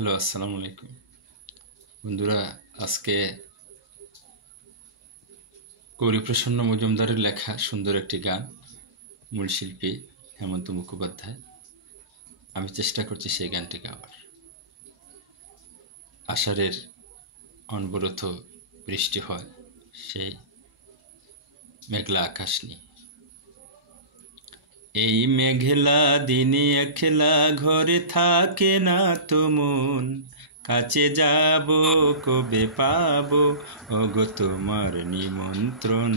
Hello, আসসালামু আলাইকুম বন্ধুরা। আজকে গৌরীপ্রসন্ন মজুমদারের লেখা সুন্দর একটি গান, মূল শিল্পী হেমন্ত মুখোপাধ্যায়। আমি চেষ্টা করছি সেই গানটি গাওয়ার। আষাঢ়ের অনবরত বৃষ্টি হয় সেই মেঘলা আকাশ নিয়ে। এই মেঘলা দিনে একলা ঘরে থাকে না তো মন, কাছে যাব কবে পাবো ওগো তোমার নিমন্ত্রণ।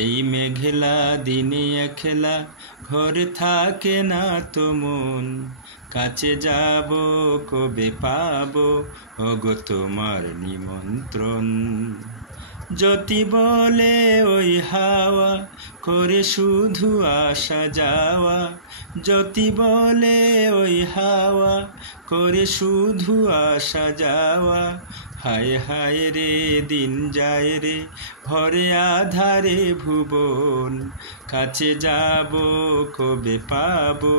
এই মেঘলা দিনে একলা ঘরে থাকে না তো মন, কাছে যাব কবে পাবো ওগো তোমার নিমন্ত্রণ। জ্যোতি বলে ওই হাওয়া করে শুধু আসা যাওয়া, জ্যোতি বলে ওই হাওয়া করে শুধু আসা যাওয়া। হায় হায় রে দিন যায় রে ভরে আধারে ভুবন, কাছে যাব কবে পাবো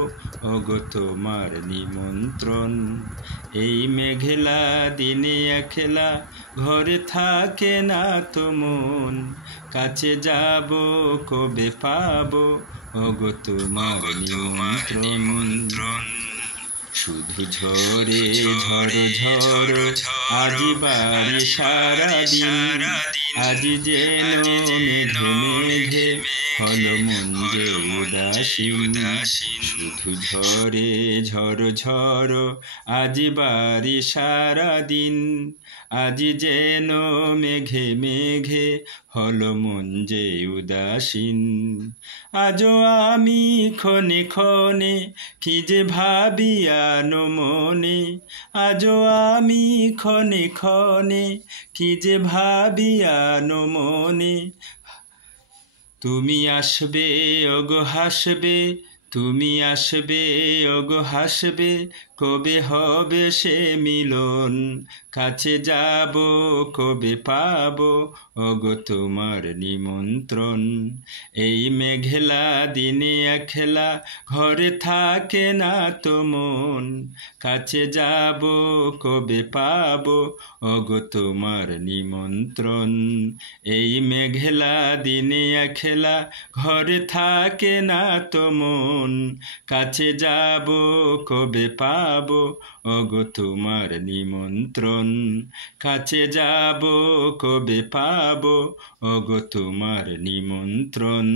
ওগো তোমার নিমন্ত্রণ। এই মেঘলা দিনে একলা ঘরে থাকে না তো মন, কাছে যাব কবে পাবো ওগো তোমার নিমন্ত্রণ। শুধু ঝরে ঝড় ঝড় আজি বাড়ি সারাদিন, আজি যেন মেঘে মেঘে হল মন যে উদাসীন। শুধু ঝরে ঝড় ঝড় আজি বাড়ি সারাদিন, আজি যেন মেঘে মেঘে হল মন যে উদাসীন। আজও আমি ক্ষণে ক্ষণে কি যে ভাবিয়ানো মনে, আজও আমি ক্ষণে ক্ষণে কি যে ভাবিয়ানো মনে। তুমি আসবে ওগো হাসবে, তুমি আসবে ওগো হাসবে, কবে হবে সে মিলন, কাছে যাব কবে পাবো ওগো তোমার নিমন্ত্রণ। এই মেঘলা দিনে একলা ঘরে থাকে না তো মন, কাছে যাব কবে পাবো ওগো তোমার নিমন্ত্রণ। এই মেঘলা দিনে একলা ঘরে থাকে না তো মন, কাছে যাব কবে পাবো ওগো তোমার নিমন্ত্রণ। কাছে যাব কবে পাবো ওগো তোমার নিমন্ত্রণ।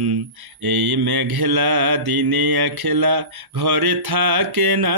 এই মেঘলা দিনে একলা ঘরে থাকে না